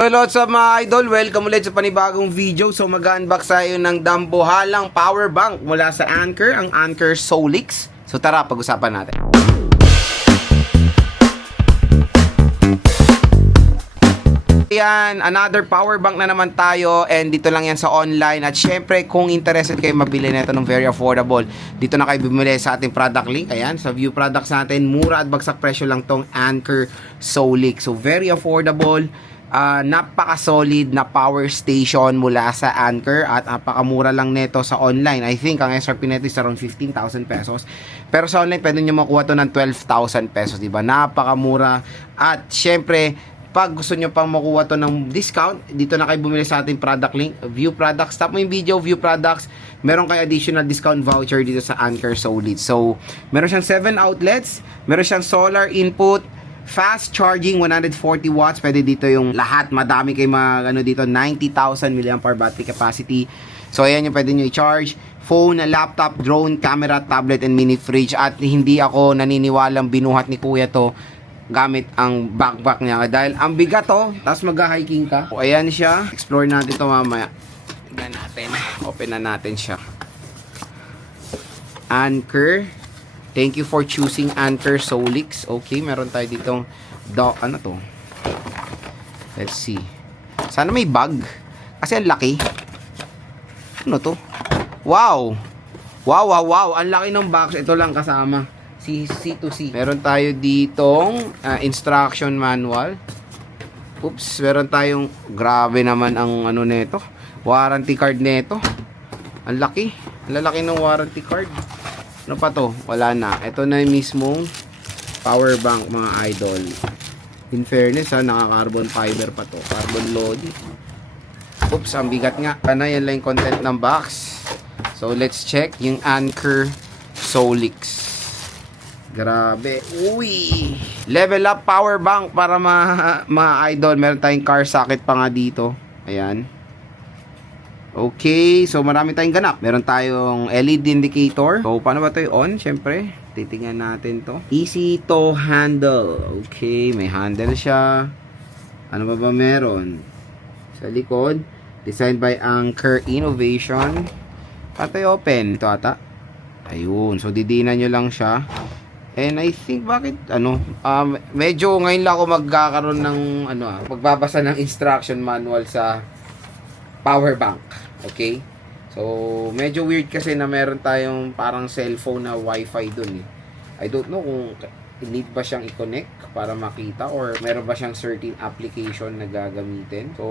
Hello sa mga idol, welcome ulit sa panibagong video. So mag-unbox tayo ng dambuhalang power bank mula sa Anker, ang Anker Solix. So tara, pag-usapan natin. Yan, another power bank na naman tayo, and dito lang yan sa online. At syempre, kung interested kayo mabili nito ng very affordable, dito na kayo bumili sa ating product link. Ayan, sa view products natin, mura at bagsak presyo lang tong Anker Solix. So very affordable. Napaka-solid na power station mula sa Anker at napakamura lang neto sa online. I think ang SRP neto is around 15,000 pesos. Pero sa online, pwede nyo makuha to ng 12,000 pesos, diba? Napakamura. At syempre, pag gusto nyo pang makuha to ng discount, dito na kayo bumili sa ating product link, View Products. Tap mo yung video, View Products. Meron kayo additional discount voucher dito sa Anker Solid. So, meron siyang 7 outlets, meron siyang solar input, fast charging 140 watts. Pwede dito yung lahat. Madami kayo mga dito, 90,000 mAh battery capacity. So ayan yung pwede nyo i-charge. Phone, laptop, drone, camera, tablet, and mini fridge. At hindi ako naniniwalang binuhat ni kuya to gamit ang backpack niya. Dahil ang bigat to, tapos mag-hiking ka. So ayan siya. Explore natin to mamaya. Tignan natin. Open na natin siya. Anker. Thank you for choosing Anker Solix. Okay, meron tayo ditong ano to? Let's see. Sana may bag. Kasi ang laki. Ano to? Wow! Wow, wow, wow. Ang laki ng box. Ito lang kasama. C2C. Meron tayo ditong instruction manual. Oops, meron tayong grabe naman ang ano nito. Warranty card nito. Ang laki. Ang lalaki ng warranty card. Ano pa to? Wala na. Ito na yung mismong power bank, mga idol. In fairness naka-carbon fiber pa to. Carbon loading. Oops, ang bigat nga. Yan lang yung content ng box. So, let's check yung Anker Solix. Grabe. Uy! Level up power bank para mga idol. Meron tayong car socket pa nga dito. Ayan. Okay, so marami tayong ganap. Meron tayong LED indicator. So, paano ba ito on? Siyempre, titingnan natin to. Easy to handle. Okay, may handle siya. Ano ba meron? Sa likod, designed by Anker Innovation. Paano open? Ito ata. Ayun, so didinan nyo lang siya. And I think, medyo ngayon lang ako magkakaroon ng, magbabasa ng instruction manual sa power bank. Okay? So, medyo weird kasi na meron tayong parang cellphone na wifi dun eh. I don't know kung need ba siyang i-connect para makita or meron ba siyang certain application na gagamitin. So,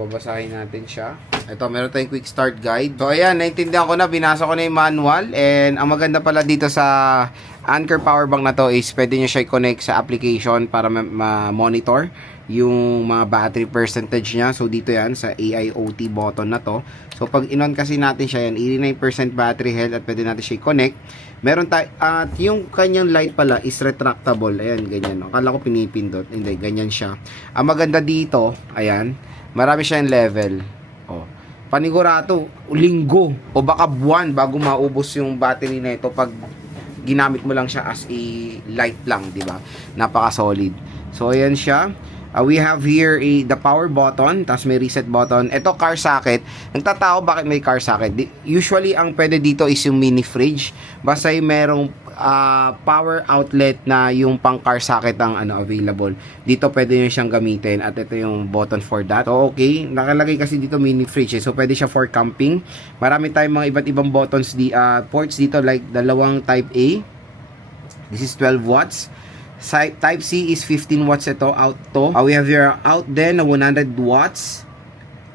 babasahin natin siya. Ito, meron tayong quick start guide. So, ayan, naintindihan ko na, binasa ko na yung manual. And ang maganda pala dito sa Anker power bank na to is pwede nyo siya i-connect sa application para ma-monitor yung mga battery percentage niya. So dito yan sa AIoT button na to. So pag in-on kasi natin siya, yan 89% battery health at pwede natin siya i-connect. Meron tayo at yung kanyang light pala is retractable. Ayan, ganyan. Akala ko pinipindot. Hindi, ganyan siya. Ang maganda dito, ayan, marami siyang level. Oh, panigurado, linggo o baka buwan bago maubos yung battery na ito pag ginamit mo lang siya as a light lang, di ba? Napaka-solid. So ayan siya. We have here the power button, tapos may reset button. Ito, car socket. Nagtatao bakit may car socket? Usually, ang pwede dito is yung mini fridge. Basta yung merong power outlet na yung pang car socket ang available. Dito pwede nyo siyang gamitin at ito yung button for that. So, okay. Nakalagay kasi dito mini fridge. So, pwede siya for camping. Marami tayong mga iba't ibang buttons, ports dito like dalawang type A. This is 12 watts. Type C is 15 watts ito, out to. We have your out then na 100 watts.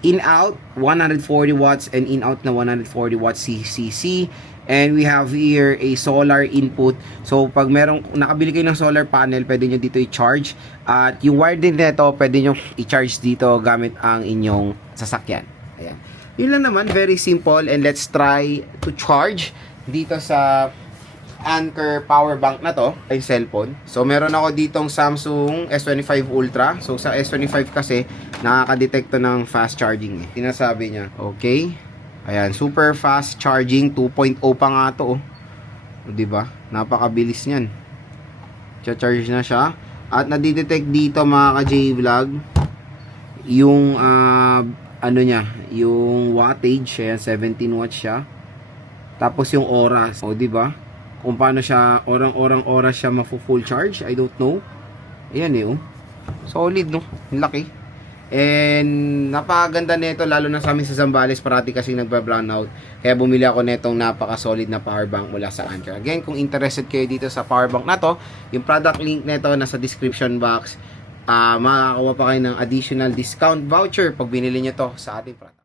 In out 140 watts and in out na 140 watts CCC. And we have here a solar input. So pag merong nakabili kayo ng solar panel, pwede nyo dito i-charge. At yung wire din nito, pwede nyo i-charge dito gamit ang inyong sasakyan. Ayan. Yun lang naman, very simple. And let's try to charge dito sa Anker power bank na to, ay cellphone. So meron ako ditong Samsung S25 Ultra. So sa S25 kasi nakaka-detect to ng fast charging eh. Sinasabi niya. Okay. Ayan, super fast charging 2.0 pa nga to. Oh. 'Di ba? Napakabilis niyan. Cha-charge na siya. At nadidetect dito mga ka-J-Vlog yung ano niya, yung wattage, ayan, 17 watts siya. Tapos yung oras, o di ba? Kung paano siya, oras siya full charge, I don't know. Ayan eh, oh. Solid, no? Ang laki. And napakaganda nito, lalo na sa amin sa Zambales, parati kasi nagba-brownout. Kaya bumili ako netong napaka-solid na power bank mula sa Anker. Again, kung interested kayo dito sa power bank na to, yung product link nito nasa description box. Makakakuha pa kayo ng additional discount voucher pag binili nyo to sa ating product.